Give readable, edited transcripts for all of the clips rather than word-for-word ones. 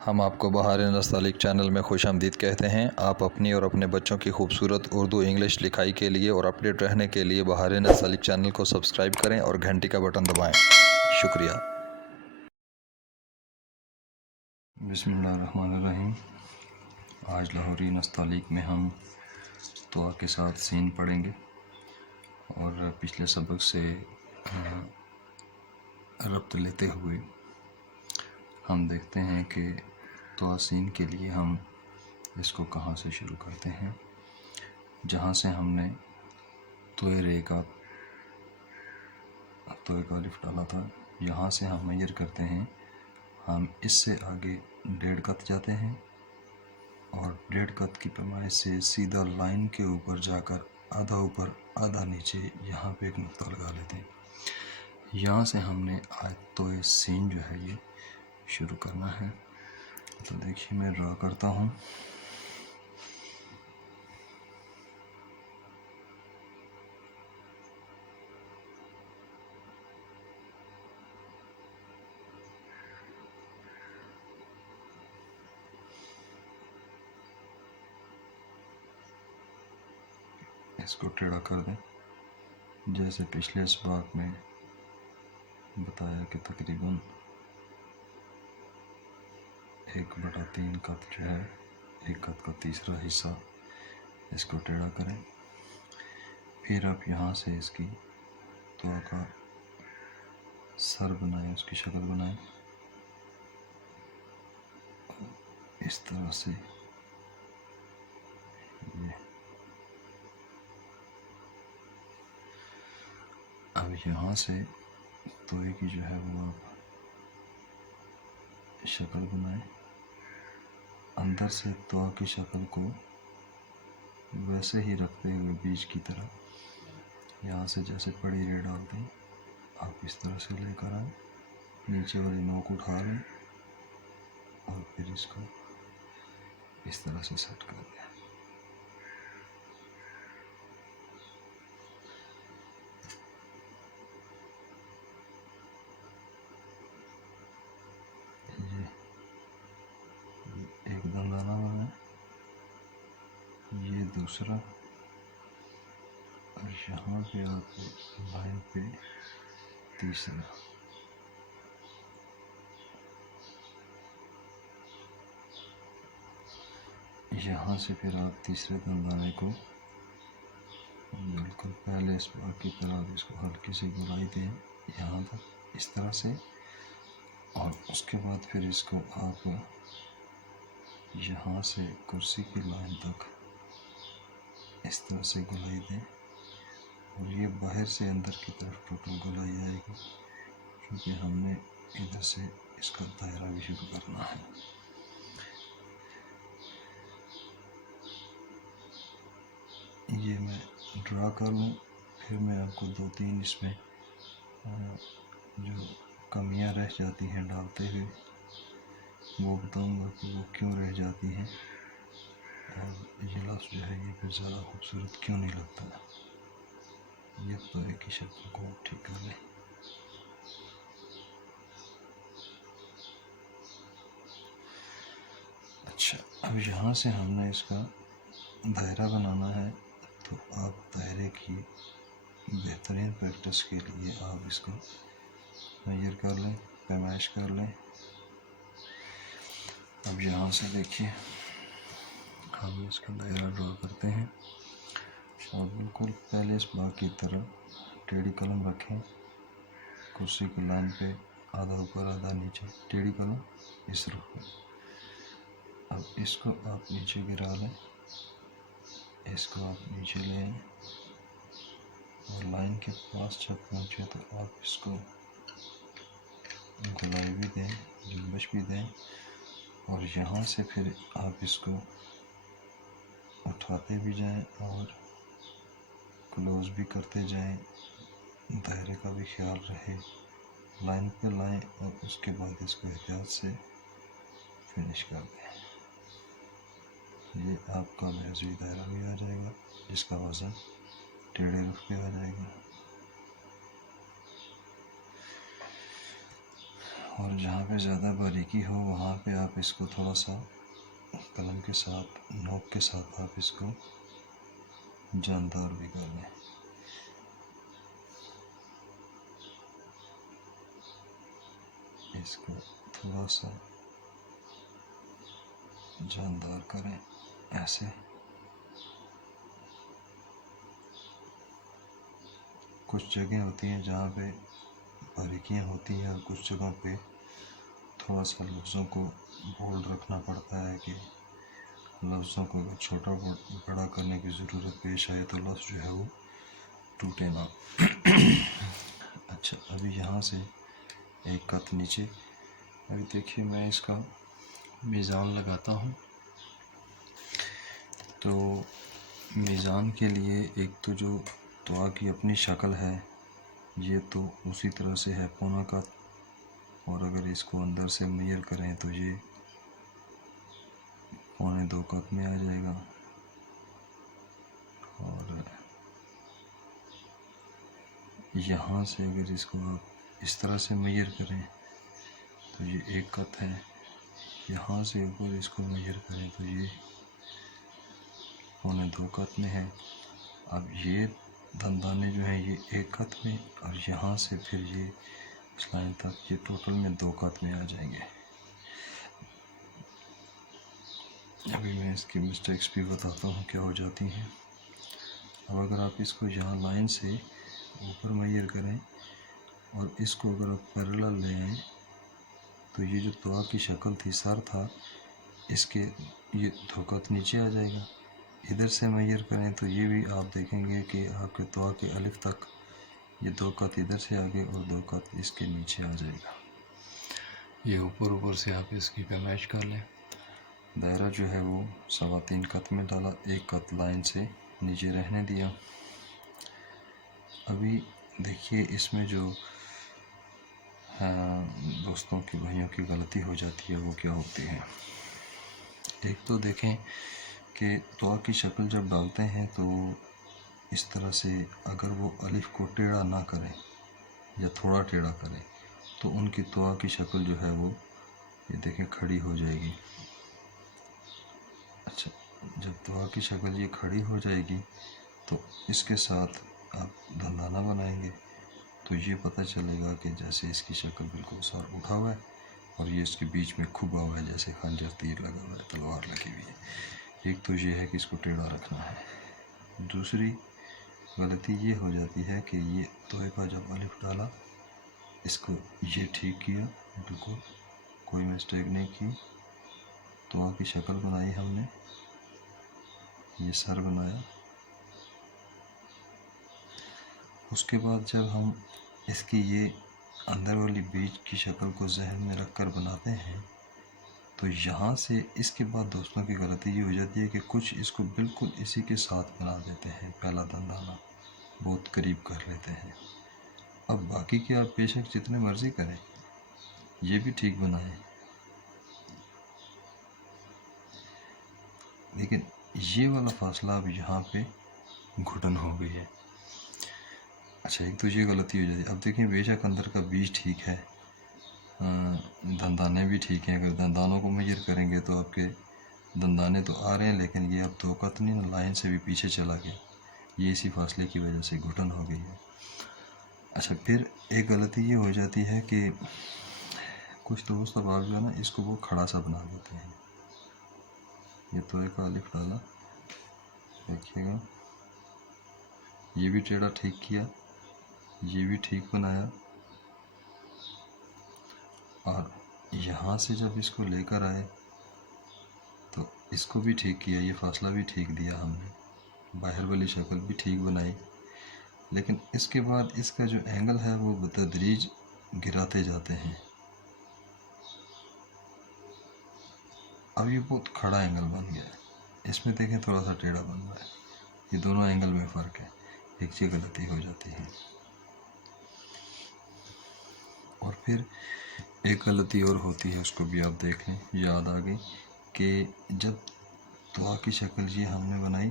हम आपको बहार नस्तालिक चैनल में खुशामदीद कहते हैं। आप अपनी और अपने बच्चों की खूबसूरत उर्दू इंग्लिश लिखाई के लिए और अपडेट रहने के लिए बहार नस्तालिक चैनल को सब्सक्राइब करें और घंटी का बटन दबाएं। शुक्रिया। बिस्मिल्लाहिर्रहमानिर्रहीम। आज लाहौरी नस्तालिक में हम तोआ के साथ सीन पढ़ेंगे और पिछले सबक से रब्त लेते हुए हम देखते हैं कि तोआ सीन के लिए हम इसको कहाँ से शुरू करते हैं। जहाँ से हमने तोए का अलिफ डाला था, यहाँ से हम मेजर करते हैं। हम इससे आगे 1.5 कत जाते हैं और 1.5 कत की पैमाइश से सीधा लाइन के ऊपर जाकर आधा ऊपर आधा नीचे यहाँ पे एक नुक्ता लगा लेते हैं। यहाँ से हमने आज तोए सीन जो है ये शुरू करना है। तो देखिए मैं ड्रा करता हूँ। इसको टेढ़ा कर दें। जैसे पिछले सबक में बताया कि तकरीबन 1/3 कत जो है, 1 कत का तीसरा हिस्सा, इसको टेढ़ा करें। फिर आप यहाँ से इसकी तोआ का सर बनाएं, उसकी शक्ल बनाएं इस तरह से। ये अब यहाँ से तोए की जो है वो आप शक्ल बनाएं। अंदर से तोआ की शक्ल को वैसे ही रखते हुए बीच की तरह यहाँ से जैसे पड़ी रे डालते हैं, आप इस तरह से लेकर आए, नीचे वाली नोक उठा लें और फिर इसको इस तरह से सेट कर दें। ये एक दंदाना बना, ये दूसरा, और यहाँ पे आप लाइन पे तीसरा। यहाँ से फिर आप तीसरे दंदाने को बिल्कुल पहले इस बार की तरह इसको हल्की सी गुलाई दें यहाँ तक इस तरह से, और उसके बाद फिर इसको आप यहाँ से कुर्सी की लाइन तक इस तरह से गुलाई दें। और ये बाहर से अंदर की तरफ टोटल गुलाई आएगी, क्योंकि हमने इधर से इसका दायरा भी शुरू करना है। ये मैं ड्रा कर लूँ, फिर मैं आपको 2-3 इसमें जो कमियां रह जाती हैं डालते हुए वो बताऊंगा कि वो क्यों रह जाती हैं, और ये लफ्ज़ जो है ये फिर ज़्यादा खूबसूरत क्यों नहीं लगता। ये तो एक ही शक्ल को ठीक कर लें। अच्छा, अब यहाँ से हमने इसका दायरा बनाना है, तो आप दायरे की बेहतरीन प्रैक्टिस के लिए आप इसको मेजर कर लें, पैमाइश कर लें। अब यहाँ से देखिए हम इसका दायरा ड्रा करते हैं। और बिल्कुल पहले इस बाग की तरह टेढ़ी कलम रखें, कुर्सी की लाइन पे आधा ऊपर आधा नीचे टेढ़ी कलम इस रुख में। अब इसको आप नीचे गिरा लें, इसको आप नीचे ले आएं और लाइन के पास जब पहुँचे तो आप इसको गुलाई भी दें, जुम्बश भी दें, और यहाँ से फिर आप इसको उठाते भी जाएं और क्लोज भी करते जाएं। दायरे का भी ख्याल रहे, लाइन पे लाएं और उसके बाद इसको एहतियात से फिनिश कर दें। ये आपका महज़ूरी दायरा भी आ जाएगा, जिसका वज़न टेढ़े रुख पे आ जाएगा। और जहाँ पे ज़्यादा बारीकी हो वहाँ पे आप इसको थोड़ा सा कलम के साथ, नोक के साथ आप इसको जानदार भी कर लें। इसको थोड़ा सा जानदार करें ऐसे। कुछ जगह होती हैं जहाँ पे बारीकियाँ होती हैं और कुछ जगहों पे थोड़ा सा लफ्ज़ों को बोल्ड रखना पड़ता है कि लफ्ज़ों को अगर छोटा बड़ा करने की ज़रूरत पेश आए तो लफ्ज़ जो है वो टूटे ना। अच्छा, अभी यहाँ से एक कत नीचे। अभी देखिए मैं इसका मीज़ान लगाता हूँ। तो मीज़ान के लिए एक तो जो दुआ की अपनी शक्ल है ये तो उसी तरह से है पौना कत, और अगर इसको अंदर से मेजर करें तो ये 1.25 कत में आ जाएगा। और यहाँ से अगर इसको आप इस तरह से मेजर करें तो ये 1 कत है। यहाँ से ऊपर इसको मेजर करें तो ये 1.25 कत में है। अब ये दंदाने जो हैं ये 1 कत में, और यहाँ से फिर ये इस लाइन तक ये टोटल में 2 कत में आ जाएंगे। अभी मैं इसकी मिस्टेक्स भी बताता हूँ क्या हो जाती हैं। अब अगर आप इसको यहाँ लाइन से ऊपर मेजर करें और इसको अगर आप पैरेलल ले आएँ तो ये जो तवा की शक्ल थी, सर था, इसके ये 2 कत नीचे आ जाएगा। इधर से मेजर करें तो ये भी आप देखेंगे कि आपके तवा के अलिफ तक ये 2 कत इधर से आगे और 2 कत इसके नीचे आ जाएगा। ये ऊपर से आप इसकी पैमाइश कर लें। दायरा जो है वो 3.25 कत में डाला, 1 कत लाइन से नीचे रहने दिया। अभी देखिए इसमें जो दोस्तों की, भाइयों की गलती हो जाती है वो क्या होती है। एक तो देखें कि तवा की शक्ल जब डालते हैं तो इस तरह से अगर वो अलिफ को टेढ़ा ना करें या थोड़ा टेढ़ा करें तो उनकी तवा की शक्ल जो है वो ये देखें खड़ी हो जाएगी। अच्छा, जब तवा की शक्ल ये खड़ी हो जाएगी तो इसके साथ आप दंदाना बनाएंगे तो ये पता चलेगा कि जैसे इसकी शक्ल बिल्कुल सर उठा हुआ है और ये इसके बीच में खुबा हुआ है, जैसे खंजर तीर लगा हुआ है, तलवार लगी हुई है। एक तो ये है कि इसको टेढ़ा रखना है। दूसरी गलती ये हो जाती है कि ये तोए का जब अलिफ डाला, इसको ये ठीक किया, बिल्कुल कोई मिस्टेक नहीं की, तवा की शक्ल बनाई हमने, ये सर बनाया। उसके बाद जब हम इसकी ये अंदर वाली बीच की शक्ल को जहन में रख कर बनाते हैं तो यहाँ से इसके बाद दोस्तों की गलती ये हो जाती है कि कुछ इसको बिल्कुल इसी के साथ बना देते हैं, पहला दंदाना बहुत करीब कर लेते हैं। अब बाकी के आप बेशक जितने मर्ज़ी करें, ये भी ठीक बनाएं, लेकिन ये वाला फासला अब यहाँ पे घुटन हो गई है। अच्छा, एक तो ये गलती हो जाती है। अब देखें बेशक अंदर का बीज ठीक है, दंदाने भी ठीक हैं। अगर दंदानों को मेजर करेंगे तो आपके दंदाने तो आ रहे हैं, लेकिन ये अब 2 कत नहीं, लाइन से भी पीछे चला गया। ये इसी फासले की वजह से घुटन हो गई है। अच्छा, फिर एक गलती ये हो जाती है कि कुछ दोस्त अब आप जो है ना इसको वो खड़ा सा बना देते हैं। ये तो एक अलिफ डाला, देखिएगा ये भी टेढ़ा ठीक किया, ये भी ठीक बनाया, और यहाँ से जब इसको लेकर आए तो इसको भी ठीक किया, ये फासला भी ठीक दिया हमने, बाहर वाली शक्ल भी ठीक बनाई। लेकिन इसके बाद इसका जो एंगल है वो बतदरीज गिराते जाते हैं। अब ये बहुत खड़ा एंगल बन गया है, इसमें देखें थोड़ा सा टेढ़ा बन रहा है। ये दोनों एंगल में फ़र्क है, एक चीज़ गलती हो जाती है। और फिर एक गलती और होती है, उसको भी आप देख लें, याद आ गई कि जब दुआ की शक्ल ये हमने बनाई,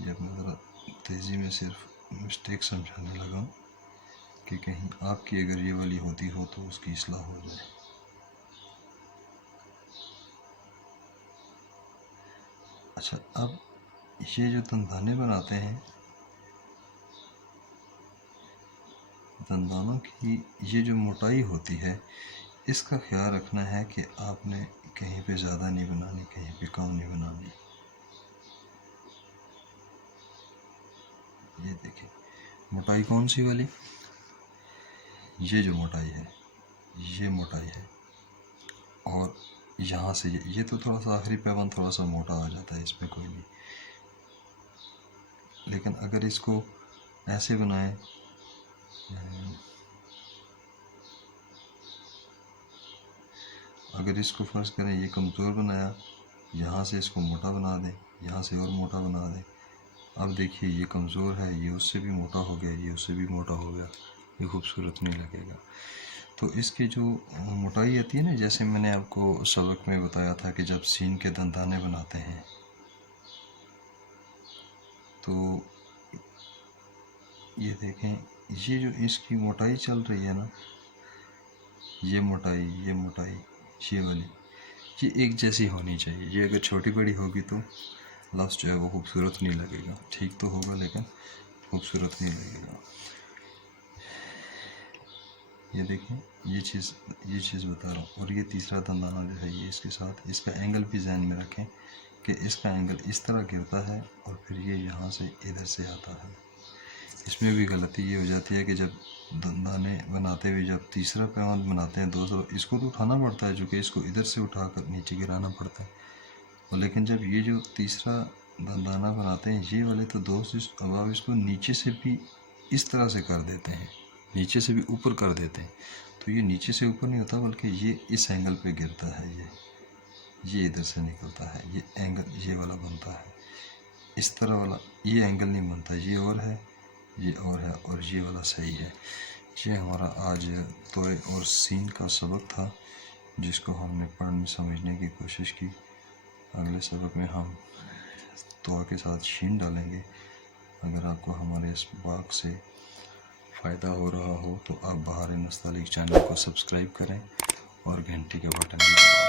जब मैं ज़रा तेज़ी में सिर्फ मिस्टेक समझाने लगा कि कहीं आपकी अगर ये वाली होती हो तो उसकी इस्लाह हो जाए। अच्छा, अब ये जो दंदाने बनाते हैं, दंदानों की ये जो मोटाई होती है, इसका ख्याल रखना है कि आपने कहीं पे ज़्यादा नहीं बनानी, कहीं पे कम नहीं बनानी। ये देखिए मोटाई कौन सी वाली, ये जो मोटाई है, ये मोटाई है। और यहाँ से ये तो थोड़ा सा आखिरी पैबंद थोड़ा सा मोटा आ जाता है, इसमें कोई नहीं। लेकिन अगर इसको ऐसे बनाएं, अगर इसको फ़र्ज़ करें ये कमज़ोर बनाया, यहाँ से इसको मोटा बना दें, यहाँ से और मोटा बना दें। अब देखिए ये कमज़ोर है, ये उससे भी मोटा हो गया, ये उससे भी मोटा हो गया, ये खूबसूरत नहीं लगेगा। तो इसकी जो मोटाई आती है ना, जैसे मैंने आपको सबक में बताया था कि जब सीन के दंदाने बनाते हैं तो ये देखें, ये जो इसकी मोटाई चल रही है ना, ये मोटाई, ये मोटाई, ये वाली, ये एक जैसी होनी चाहिए। ये अगर छोटी बड़ी होगी तो लफ्ज़ जो है वो खूबसूरत नहीं लगेगा। ठीक तो होगा लेकिन खूबसूरत नहीं लगेगा। ये देखें, ये चीज़ बता रहा हूँ। और ये तीसरा दंदाना जो है, ये इसके साथ इसका एंगल भी ज़हन में रखें कि इसका एंगल इस तरह गिरता है और फिर ये यहाँ से इधर से आता है। इसमें भी गलती ये हो जाती है कि जब दंदाने बनाते हुए जब तीसरा पैमाना बनाते हैं दोस्तों, इसको तो उठाना पड़ता है, जो कि इसको इधर से उठाकर नीचे गिराना पड़ता है। और लेकिन जब ये जो तीसरा दंदाना बनाते हैं ये वाले, तो दोस्त अब आप इसको नीचे से भी इस तरह से कर देते हैं, नीचे से भी ऊपर कर देते हैं, तो ये नीचे से ऊपर नहीं होता बल्कि ये इस एंगल पे गिरता है, ये इधर से निकलता है, ये एंगल ये वाला बनता है। इस तरह वाला ये एंगल नहीं बनता, ये और है, ये और है, और ये वाला सही है। ये हमारा आज तोए और सीन का सबक था, जिसको हमने पढ़ने समझने की कोशिश की। अगले सबक में हम तोआ के साथ शीन डालेंगे। अगर आपको हमारे इस बाग से फ़ायदा हो रहा हो तो आप बहार नस्तालिक चैनल को सब्सक्राइब करें और घंटी का बटन भी दबाएं।